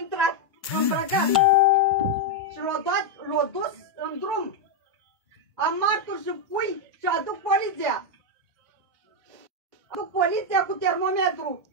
intrat îmbrăcat și l-a dus în drum. Am marturi și pui și aduc poliția. Aduc poliția cu termometru.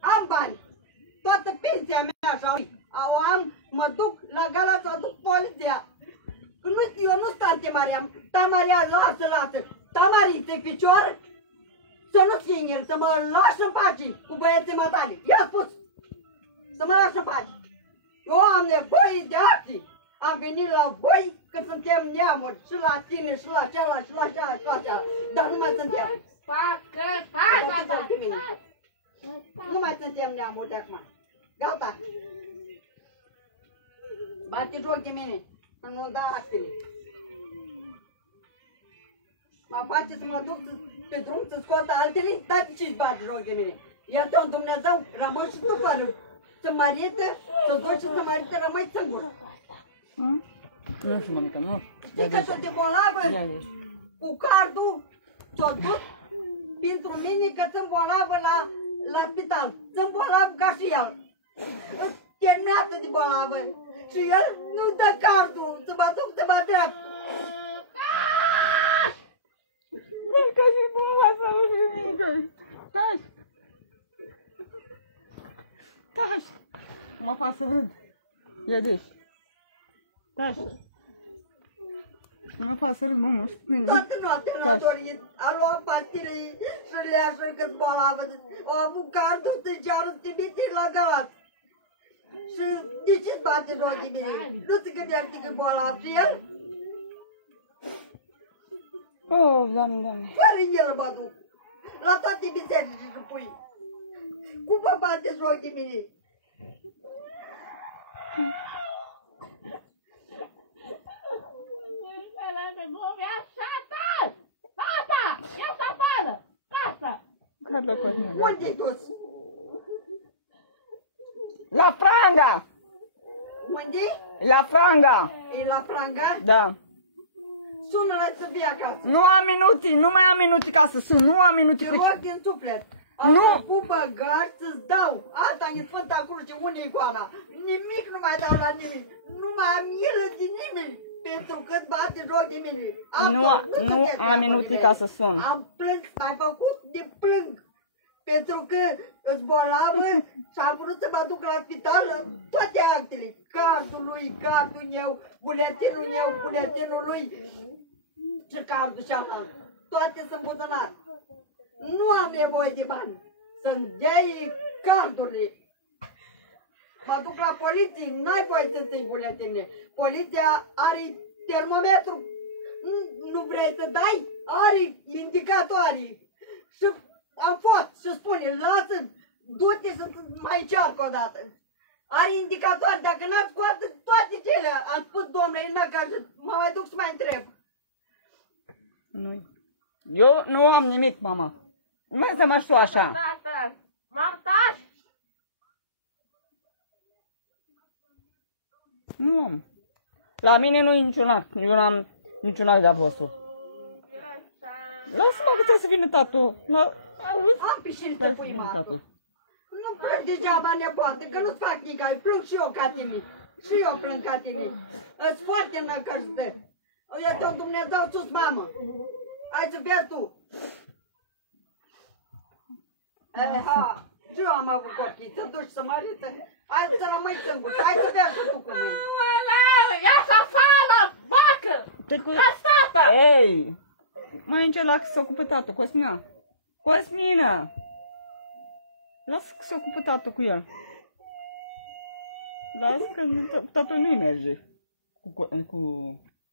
Am bani. Toată pensia mea așa o am, mă duc la Galați, aduc poliția. Eu nu sunt Tamaria. Tamaria, lasă. Tamarii, te picioară? Să nu fie în el, să mă lași în pace cu băieții matale. I-a spus să mă lași în pace. Eu am nevoie de acții. Am venit la voi că suntem neamuri. Și la tine, și la cealaltă, și la cealaltă, și la cealaltă. Dar nu mai suntem. Nu mai suntem neamuri de acum. Gata. Bate joc de mine. Să nu da actele. Mă face să mă duc pe drum să scoată altele, dar ce-ți bate joc de mine? Iată un Dumnezeu, rămâi și tu fără să mărită, să duci și să mărită, rămâi singur. Nu știu, mămică, nu. Știi că sunt de bolavă? Cu cardul s-o dus pentru mine că sunt bolavă la spital. Sunt bolavă ca și el. Terminată de bolavă. Și el nu dă cardul să mă duc să mă dreaptă. Ca și boala să nu fiu nimic. Taci. Mă fac să râd. Ia deci. Taci. Mă fac să râd, mă spune. Toată noaptea n-a dorit. A luat pastile și le-a șurcat bolavă. Au avut cardul să ceară trimite la Galați. Și de ce-ți bate joc de mine? Nu se gândește că bolavă și el? Oh, Doamne. Fără el mă duc. La toate bisericile și pui. Cum vă bate joc de mine? Unde-i dus? La Franga! Unde? La Franga! E la Franga? Da. Sună-l să fie acasă. Nu am minute, nu mai am minute ca să sun, nu am minute. Te rog din suflet. Am făcut băgari să-ți dau. Asta e Sfânta Cruce, unde e icoana? Nimic nu mai dau la nimic. Nu mai am milă de nimeni. Pentru că bate joc de mine. Nu am minute ca să sun. Am plâns, ai făcut de plâng. Pentru că îți bolavă și am vrut să mă duc la spital toate actele. Cardul lui, cardul meu, buletinul meu, buletinul lui și cardul cealaltă. Toate sunt buzunar. Nu am nevoie de bani. Să-mi dai cardurile. Mă duc la poliție, n-ai voie să-ți iei buletinile. Poliția are termometru. Nu vrei să dai? Are indicatoare. Și am fost și spune, lasă, du-te să mai cearcă o dată. Are indicatoare, dacă n-ați scoate toate cele, am spus domnule, mă mai duc să mai întreb. Nu. Eu nu am nimic, mama. Nu mai să mă știu așa. Nu am. La mine nu e niciun act. Eu n-am niciun act de apostol. Lasă-mă că trebuie să vină tatu. Am pișit să pui matul. Nu plâng degeaba nepoată, că nu-ți fac nica, plâng și eu ca tine. Și eu plâng ca tine. Îți foarte năcăști. Iată-o Dumnezeu sus, mamă. Hai să vezi tu. Ha, și eu am avut copii, să duci să mărită. Hai să rămâi singur, hai să vezi tu cum e. Ia să fală, vacă! Asta! Ei! Mai încela că se ocupă tatu, Cosmina. Cosmina! Lasă că se ocupă tatu cu el. Lasă că tatu nu-i merge.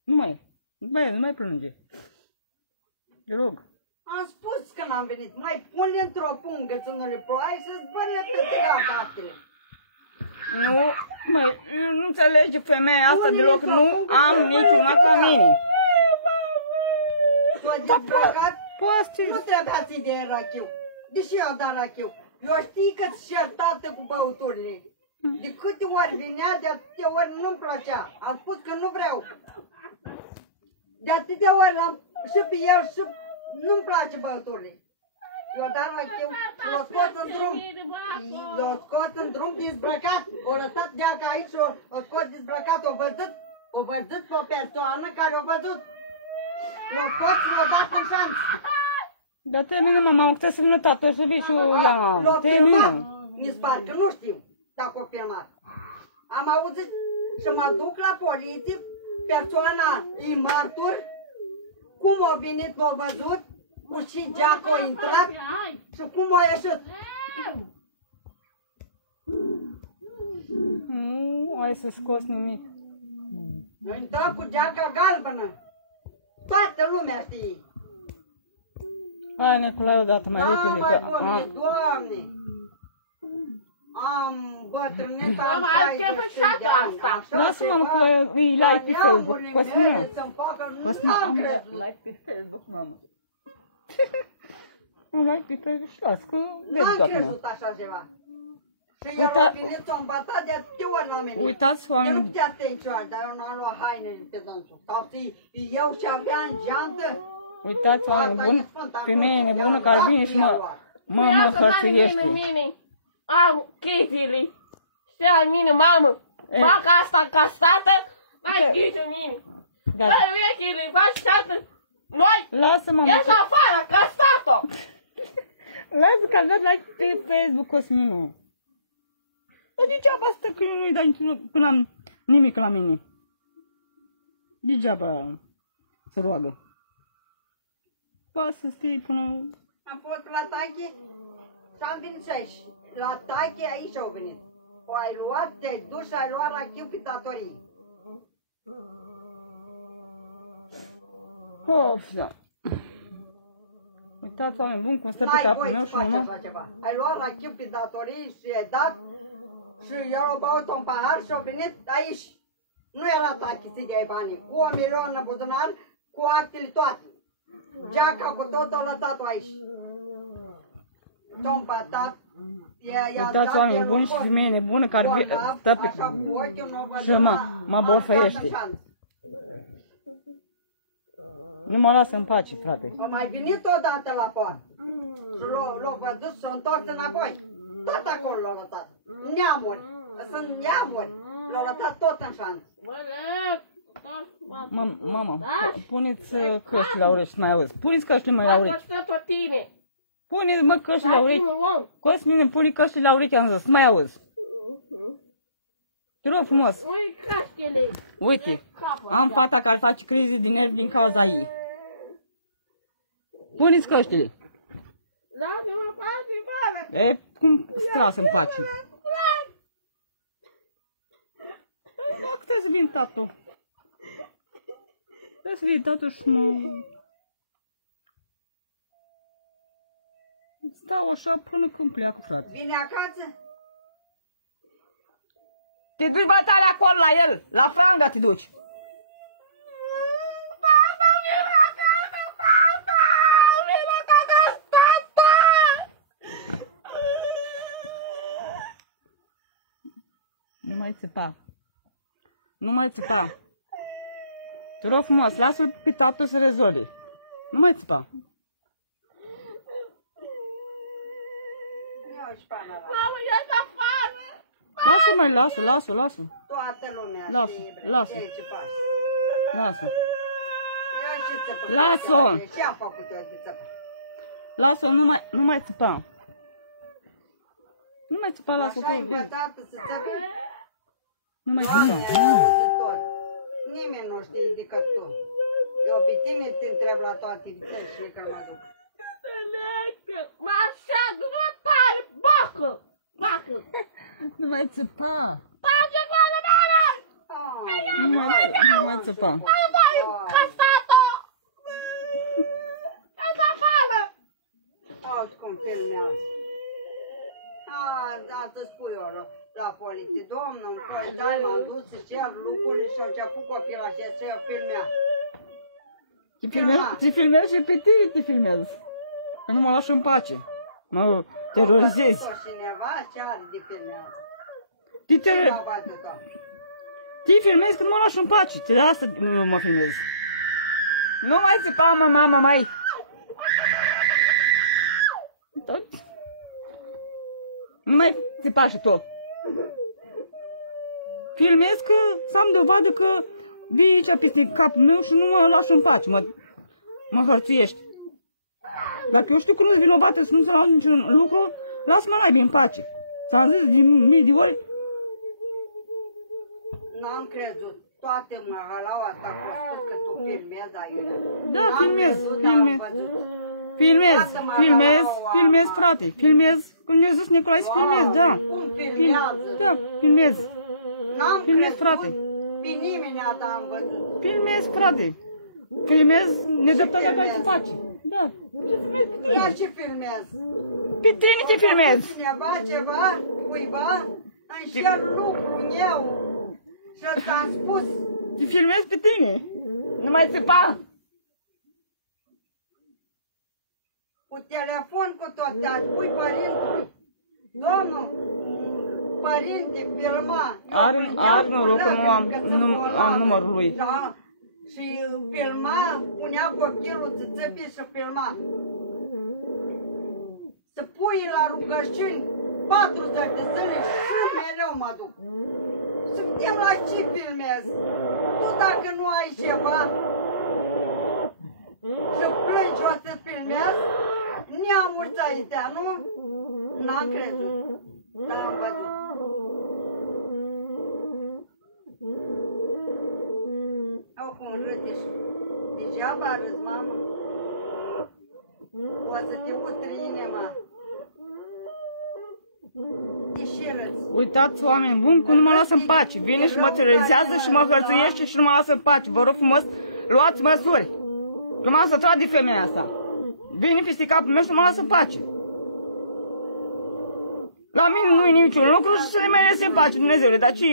Nu mai plânge. Te rog. Am spus că n-am venit. Mai pune într-o pungă să nu le ploaie și să-ți bărle peste gata actele. Nu înțelege femeia asta deloc. Nu am niciun act la mine. Tu ai dezblocat? Nu trebuia să-i dea rachiu. Deși eu dat rachiu. Eu știi că-ți și-a tată cu băuturile. De câte ori vinea, de atâtea ori nu-mi plăcea. Am spus că nu vreau. De atâtea ori l-am și pe el și nu-mi place băuturile. Eu dar rachiu și l-o scos în drum. L-o scos în drum dezbrăcat. O lăsat geaca aici și o scos dezbrăcat. O văzut pe o persoană care o văzut. L-o scos și l-o dat în șanț. Dar termină, mama, că să vină tată și vii și ea. L-o filmat. Nici parcă nu știu dacă o filmat. Am auzit și mă duc la poliție. Persoana e martur. Cum a venit, m-a văzut. Cu și geacă a intrat. Și cum a ieșit. Nu ai să scos nimic. A intrat cu geaca galbenă. Toată lumea știe. Hai, Nicolae, odată mai repede. Mai pomeni, Doamne! Am bătrânit, am 63 de ani. Așa Lasă-mă, ceva, Nicolae, îi like pe Facebook. neamurile Cosmina. mele să-mi facă, n-am crezut. Like pe Facebook, mamă. Un like pe Facebook și las, că vezi N-am toată crezut așa ceva. Și el a venit să-o îmbăta de atâtea ori la mine. Uitați, Eu nu oameni, putea să te încioare, dar eu n-am luat hainele pe dânsul. Sau să iau ce avea în geantă. uitați, oameni buni, femeie nebună care vine și mă hărțuiește. Am chestiile. Și la mine, mamă, fac asta ca stată, n-ai grijă mine. Da. Dă vechile, faci stată. Noi, Lasă-mă, ieși afară, ca stată. lasă că am dat like pe Facebook, Cosminu. Dar degeaba stă că eu nu-i dau nimic la mine. Degeaba se roagă. Poate să stii până... Am fost la Taiche și am venit și aici. La Taiche aici au venit. O ai luat, te-ai dus și ai luat rachiu pe datorii. Of, da. Uitați, oameni buni, cum stă pe N-ai capul voie meu să și faci mama. așa ceva. Ai luat rachiu pe datorii și i-ai dat și el o băut un pahar și au venit aici. Nu era Taiche să-i dai banii. Cu 1 milion în buzunar, cu actele toate. Geaca cu tot o lăsat-o aici. T-o împatat. Uitați, oameni buni și femeie nebună care stă pe... Așa cu ochiul nu văd. Și mă borfăiește. Nu mă lasă în pace, frate. A mai venit odată la poartă. Și l-a văzut și s-a întors înapoi. Tot acolo l-a lăsat. Neamuri. Sunt neamuri. L-a lăsat tot în șanț. Mama, puneți căștile la urechi să mai auzi. Puneți căștile mai la urechi. Puneți, mă, căștile la urechi. Cosmine, pune căștile la urechi, am zis, să mai auzi. Te rog frumos. Uite, am fata care face crize din nervi din cauza ei. Puneți căștile. E, cum stras în pace. Dacă trebuie să vin tatu. Trebuie să vin tatu și mă... Stau așa până când pleacă, frate. Vine acasă? Te duci bătare acolo la el, la franga te duci. Nu mai țipa. Nu mai țipa. Te rog frumos, lasă-l pe tatu să rezolve. Nu mai țipa. Ia-o-și pana la. Lasă mai, lasă. Toată lumea Lasă, știe, bre. lasă. Ce faci? Lasă. Ia și țăpă. Lasă-o. Ce-a făcut eu de țăpă? Lasă, nu mai țipa. Nu mai țipa, lasă-o. Așa-i învățată să țăpă? Nu mai Doamne, țipa. ai auzit tot. Nimeni nu știe decât tu. Eu pe tine te întreb la toate vitezile că mă duc. Nu mai țipa. Oh, Nu mai țipa. Auzi cum filmează. Asta spui eu la poliție. Domnul, păi dai, m-am dus să cer lucrurile și au început copila și să eu filmea. Te filmează și pe tine te filmează. Că nu mă lași în pace. Mă terorizezi. Tot cineva ce are de filmează. Te M-a bătut tot. Te filmezi că nu mă lași în pace. De asta nu mă filmezi. Nu mai țipa, mă, mama, mai. Nu mai țipa și tot. Filmez că să am dovadă că vii aici peste capul meu și nu mă las în pace, mă hărțuiești. Dacă eu știu că nu-s vinovată să nu se las niciun lucru, lasă-mă mai bine în pace. Ți-am zis din mii de ori. N-am crezut. Toate mahalaua ta a spus că tu filmezi aiurea. Da, N-am filmez, crezut, filmez. am văzut. Filmez, frate, filmez. Când mi-a zis Nicolae să filmez, da. Cum filmează? Da, filmez. N-am Filmez, crezut. frate. Pe nimeni am văzut. Filmez, frate. Filmez, nedreptatea care se face. Da. La ce filmez? Pe tine te filmez. Cineva, ceva, cuiva, înșer lucrul meu. Și ți-am spus. Te filmez pe tine. Nu mai țipa. Cu telefon cu tot, te spui părintului. Domnul, părinte, filma. Are noroc că nu am numărul lui. Da. Și filma, punea copilul să țăpi și filma. Să pui la rugăciuni 40 de zile și mereu mă duc. Să vedem la ce filmez. Tu dacă nu ai ceva și plângi o să filmez, neamuri aici, nu? N-am crezut, dar am văzut. Au cum râdești. Degeaba râzi, mamă. O să te utri inima. Deși râzi. Uitați, oameni buni, că nu mă lasă în pace. Vine și mă terorizează și mă hărțuiește și nu mă lasă în pace. Vă rog frumos, luați măsuri. Că m-am săturat de femeia asta. Vine peste capul meu și nu mă lasă în pace. La mine nu e niciun lucru și să le mai lase în pace, Dumnezeule, dar ce...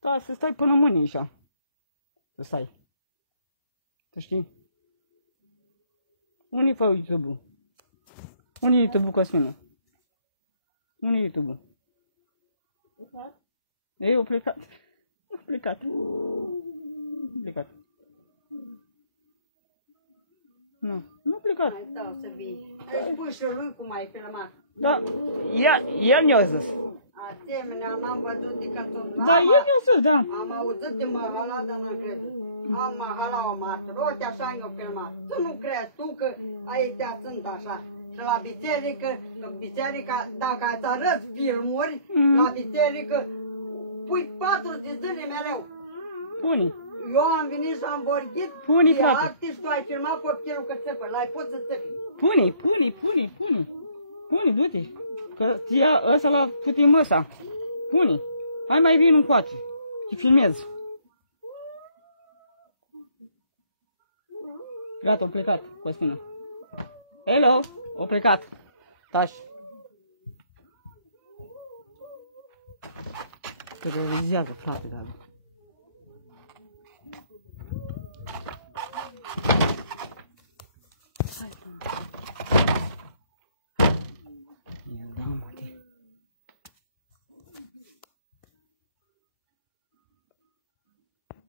Da, să stai până mâine așa. Să stai. Să știi? Unde-i fă YouTube-ul? Unde-i YouTube-ul, Cosmină? Unde-i YouTube-ul? Ei, o plecat. A plecat. A plecat. Nu a plecat. Mai stau să vii. Își pui și lui cum ai filmat. Da, el mi-a zis. Asemenea, n-am văzut de când sunt. Da, el mi-a zis, da. Am auzit de mahala, dar n-am crezut. Am mahala o martă. Uite, așa i-o filmat. Tu nu crezi tu că aici sunt așa. Și la biserică, dacă îți arăți filmuri, la biserică, pui 4 de zile mereu. Pune. Eu am venit și am vorbit Pune, frate. și tu ai filmat copilul că țăpă. L-ai pus să țăpi. Pune. Pune, du-te. Că ți ia ăsta la putim ăsta. Pune. Hai mai vin încoace. Te filmez. Gata, o plecat, Costina. Hello, o plecat. Taci. Terorizează, frate, dar...